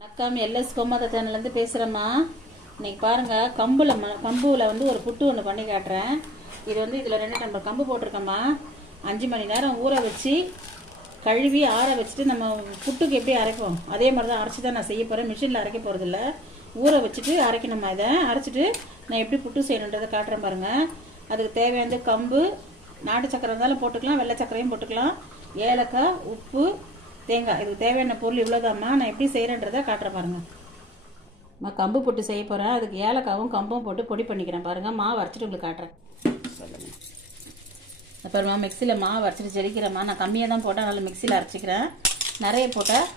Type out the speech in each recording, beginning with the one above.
வணக்கம், எல்எஸ் கோமாதா சேனல்லேருந்து பேசுகிறேம்மா. இன்றைக்கி பாருங்கள், கம்புல வந்து ஒரு புட்டு ஒன்று பண்ணி காட்டுறேன். இது வந்து இதில் 2 டம்ளர் கம்பு போட்டிருக்கேம்மா. 5 மணி நேரம் ஊற வச்சு கழுவி ஆற வச்சுட்டு நம்ம புட்டுக்கு எப்படி அரைப்போம் அதே மாதிரி தான் அரைச்சி தான் நான் செய்ய போகிறேன். மிஷினில் அரைக்க போகிறதில்ல, ஊற வச்சுட்டு அரைக்கணுமா. இதை அரைச்சிட்டு நான் எப்படி புட்டு செய்யணுன்றதை காட்டுறேன் பாருங்கள். அதுக்கு தேவையானது கம்பு, நாட்டு சக்கரை இருந்தாலும் போட்டுக்கலாம், வெள்ளை சக்கரையும் போட்டுக்கலாம், ஏலக்காய், உப்பு, தேங்காய். இதுக்கு தேவையான பொருள் இவ்வளோதாம்மா. நான் எப்படி செய்கிறேன்றதை காட்டுறேன் பாருங்கள். நான் கம்பு போட்டு செய்ய போகிறேன். அதுக்கு ஏலக்காவும் கம்பும் போட்டு பொடி பண்ணிக்கிறேன் பாருங்கள். மாவு அரைச்சிட்டு உங்களுக்கு காட்டுறேன். சொல்லுங்கள். அப்புறமா மிக்சியில் மாவு அரைச்சிட்டு ஜெலிக்கிறேம்மா. நான் கம்மியாக தான் போட்டேன், அதனால் மிக்சியில் அரைச்சிக்கிறேன். நிறைய போட்டால்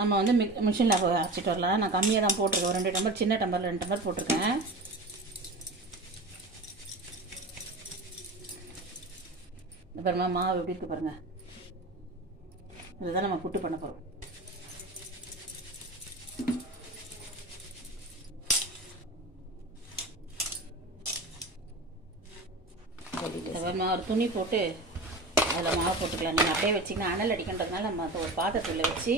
நம்ம வந்து மிஷினில் அரைச்சிட்டு வரலாம். நான் கம்மியாக தான் போட்டிருக்கேன். 2 டம்ளர், சின்ன டம்ளர் 2 டம்ளர் போட்டிருக்கேன். அப்புறமா மாவு எப்படி இருக்கு பாருங்கள். இதுதான் நம்ம புட்டு பண்ண போகிறோம். ஒரு துணி போட்டு அதில் மாவு போட்டுக்கலாம். நீங்கள் அப்படியே வச்சிங்கன்னா அனல் அடிக்கின்றதுனால நம்ம அதை ஒரு பாத்திரத்தில் வச்சு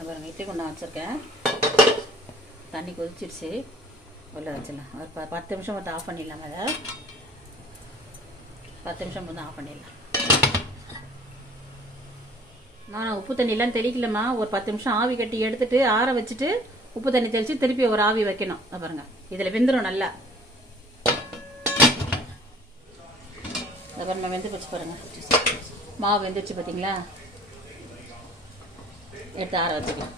அப்புறம் இட்லி குண்டா வச்சுருக்கேன். தண்ணி கொதிச்சிடுச்சு, உள்ள வச்சிடலாம். ஒரு 10 நிமிஷம் வந்து ஆஃப் பண்ணிடலாம். அதை 10 நிமிஷம் வந்து ஆஃப் பண்ணிடலாம். நான் உப்பு தண்ணியெலாம் தெளிக்கலம்மா. ஒரு 10 நிமிஷம் ஆவி கட்டி எடுத்துட்டு ஆற வச்சுட்டு உப்பு தண்ணி தெளித்து திருப்பி ஒரு ஆவி வைக்கணும். பாருங்க, இதில் வெந்துடும் நல்லா. அப்புறம் வெந்து வச்சு பாருங்க. மாவு வெந்துச்சு பார்த்தீங்களா. எடுத்து ஆற வச்சுக்கலாம்.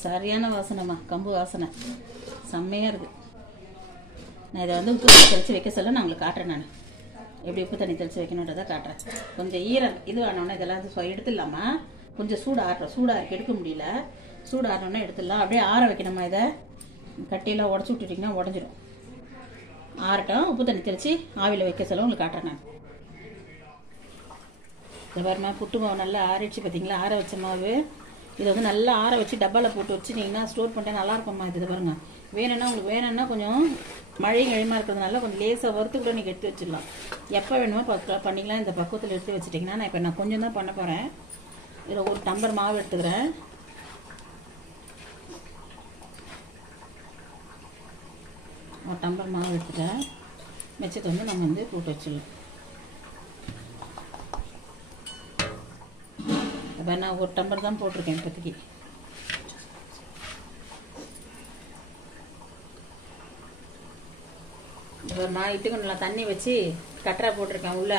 சரியான வாசனைம்மா, கம்பு வாசனை செம்மையாக இருக்குது. நான் இதை வந்து உப்பு தண்ணி தெளித்து வைக்க சொல்ல நான் உங்களுக்கு காட்டுறேன். நான் எப்படி உப்பு தண்ணி தெளித்து வைக்கணுன்றதை காட்டுறேன். கொஞ்சம் ஈரம் இது ஆனோடனே இதெல்லாம் எடுத்துடலாமா. கொஞ்சம் சூடாக எடுக்க முடியல. சூடு ஆனோடனே எடுத்துடலாம். அப்படியே ஆற வைக்கணுமா. இதை கட்டியெல்லாம் உடச்சி விட்டுட்டிங்கன்னா உடஞ்சிடும். ஆறட்டும். உப்பு தண்ணி தெளித்து ஆவியில் வைக்க சொல்ல உங்களுக்கு காட்டுறேன். நான் இந்த பாருமா, புட்டு மாவு நல்லா ஆறிடுச்சு பார்த்தீங்களா. ஆற வச்ச மாவு இதை வந்து நல்லா ஆற வச்சு டப்பாவில் போட்டு வச்சுட்டிங்கன்னா ஸ்டோர் பண்ணிட்டா நல்லாயிருக்கும்மா. இது பாருங்க, உங்களுக்கு வேணும்னா கொஞ்சம் மழையும் கிழமா இருக்கிறதுனால கொஞ்சம் லேசாக வறுத்து கூட நீங்கள் எடுத்து வச்சிடலாம். எப்போ வேணுமோ பண்ணிக்கலாம். இந்த பக்குவத்தில் எடுத்து வச்சுட்டிங்கன்னா நான் கொஞ்சம் தான் பண்ண போகிறேன். இதில் 1 டம்ளர் மாவு எடுத்துக்கிறேன். ஒரு டம்ளர் மாவு எடுத்துட்டேன். மிச்சத்தை வந்து நம்ம வந்து போட்டு வச்சிடலாம். அப்போ நான் 1 டம்ளர் தான் போட்டிருக்கேன் இப்போதைக்கு. இப்போ நான் இட்டுக்கு நல்லா தண்ணி வச்சு கட்டரை போட்டிருக்கேன். உள்ள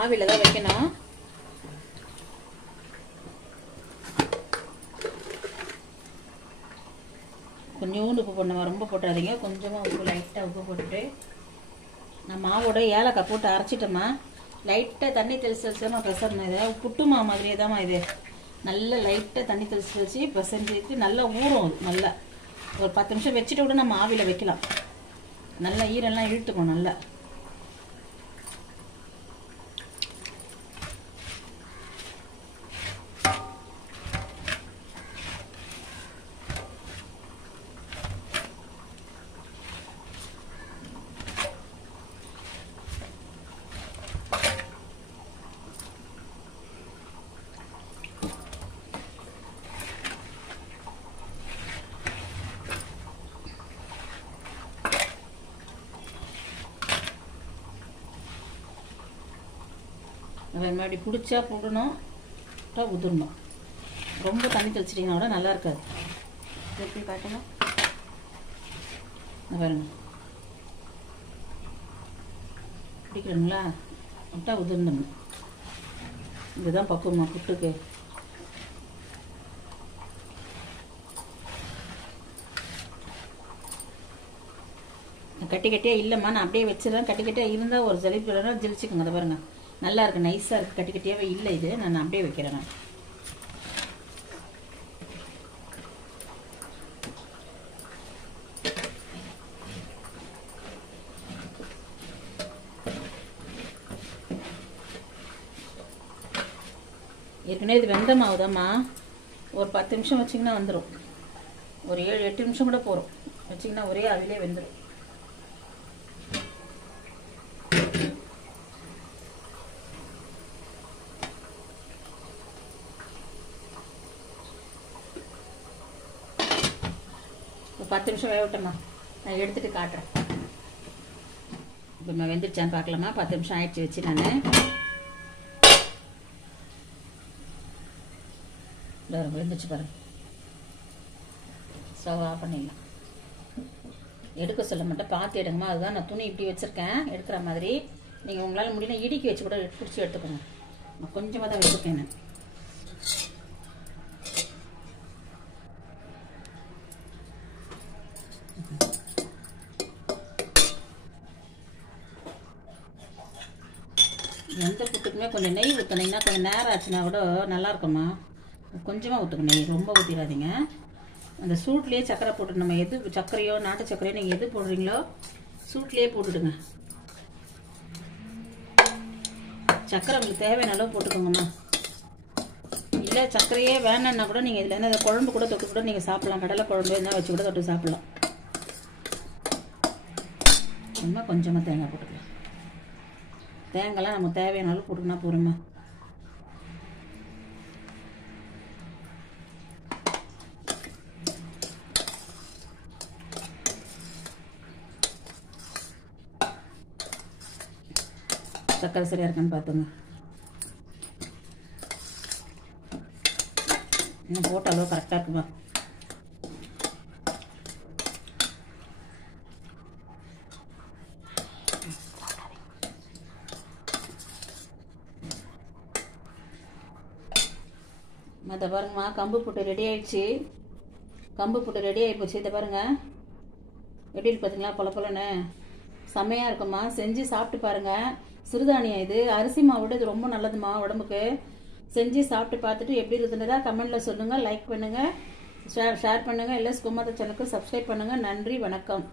ஆவியில் தான் வைக்கணும். கொஞ்சோண்டு உப்பு போடணும், ரொம்ப போட்டாதீங்க. கொஞ்சமாக உப்பு, லைட்டாக உப்பு போட்டுட்டு நான் மாவோட ஏலக்காய் போட்டு அரைச்சிட்டோம்மா. லைட்டாக தண்ணி தெளிச்சு பெசரணும். இதை புட்டு மாவு மாதிரியே தான்மா இது. நல்லா லைட்டாக தண்ணி தெளிச்சு பெசஞ்சிட்டு நல்லா ஊறும். நல்லா ஒரு 10 நிமிஷம் வச்சுட்டு கூட நம்ம ஆவியில் வைக்கலாம். நல்லா ஈரெல்லாம் இழுத்துக்கும் நல்லா. மறுபடி பிடிச்சா போடணும், உதிரணும். ரொம்ப தண்ணி தெளிச்சிட்டிங்கன்னா கூட நல்லா இருக்காது. எப்படி காட்டணும் பாருங்க. பிடிக்கணுங்களா, விட்டா உதிரணும். இதுதான் பக்குவமா புட்டுக்கு. கட்டி கட்டியாக இல்லைம்மா, நான் அப்படியே வச்சிடறேன். கட்டி கட்டியாக இருந்தால் ஒரு ஜலிப்பு ஜெலிச்சுக்கோங்க. அதை பாருங்க, நல்லா இருக்குது, நைஸாக இருக்குது. கட்டி கட்டியாகவே இல்லை இது. நான் அப்படியே வைக்கிறேன். நான் ஏற்கனவே இது வெந்த மாவு தான்மா. ஒரு 10 நிமிஷம் வச்சிங்கன்னா வந்துடும். ஒரு 7-8 நிமிஷம் கூட போகிறோம் வச்சிங்கன்னா ஒரே ஆவிலே வெந்துடும். ஒரு 10 நிமிஷம் வேக விட்டேம்மா. நான் எடுத்துகிட்டு காட்டுறேன். இப்போ நான் வெந்துடுச்சான்னு பார்க்கலாமா? 10 நிமிஷம் ஆயிடுச்சு வச்சு நான் வெந்துச்சு பாருங்க. ஸ்டவ் ஆஃப் பண்ணிடலாம். எடுக்க சொல்ல மாட்டேன், பார்த்து எடுங்கம்மா. அதுதான் நான் துணி இப்படி வச்சுருக்கேன் எடுக்கிற மாதிரி. நீங்கள் உங்களால் முடியல இடிக்கி வச்சு கூட பிடிச்சி எடுத்துக்கோங்க. நான் கொஞ்சமாக தான் வச்சுருக்கேன். நான் எந்த புட்டுக்குமே கொஞ்சம் நெய் ஊற்றினீங்கன்னா கொஞ்சம் நேரம் ஆச்சுன்னா கூட நல்லாயிருக்கும்மா. கொஞ்சமாக ஊற்றுங்க நெய், ரொம்ப ஊற்றிடாதீங்க. அந்த சூட்லேயே சக்கரை போட்டு நம்ம எது சர்க்கரையோ நாட்டு சர்க்கரையோ நீங்கள் எது போடுறீங்களோ சூட்லேயே போட்டுடுங்க. சர்க்கரை உங்களுக்கு தேவையான அளவு போட்டுக்கோங்கம்மா. இல்லை சர்க்கரையே வேணும்னா கூட நீங்கள் இதில் என்ன குழம்பு கூட தொட்டு கூட நீங்கள் சாப்பிட்லாம். கடலை குழம்பு என்ன வச்சு கூட தொட்டு சாப்பிட்லாம். ரொம்ப கொஞ்சமாக தேங்காய் போட்டுக்கலாம். தேங்காய்லாம் நமக்கு தேவையான அளவு போட்டுக்கினா போகிறோம்மா. சக்கரை சரியாக இருக்கான்னு பார்த்துங்க. இன்னும் போட்ட அளவு கரெக்டாக இருக்குமா? இதை பாருங்கம்மா, கம்பு புட்டு ரெடி ஆயிடுச்சு. கம்பு புட்டு ரெடி ஆகி போச்சு. இதை பாருங்கள் எப்படி இருக்கு பார்த்தீங்களா? பொல பொலன்னு செம்மையாக இருக்கும்மா. செஞ்சு சாப்பிட்டு பாருங்கள். சிறுதானியம் இது, அரிசி மாவோட இது ரொம்ப நல்லதுமா உடம்புக்கு. செஞ்சு சாப்பிட்டு பார்த்துட்டு எப்படி இருக்குதுன்றதா கமெண்ட்டில் சொல்லுங்கள். லைக் பண்ணுங்கள், ஷேர் பண்ணுங்கள். இல்லை குமார் சேனலுக்கு சப்ஸ்கிரைப் பண்ணுங்கள். நன்றி, வணக்கம்.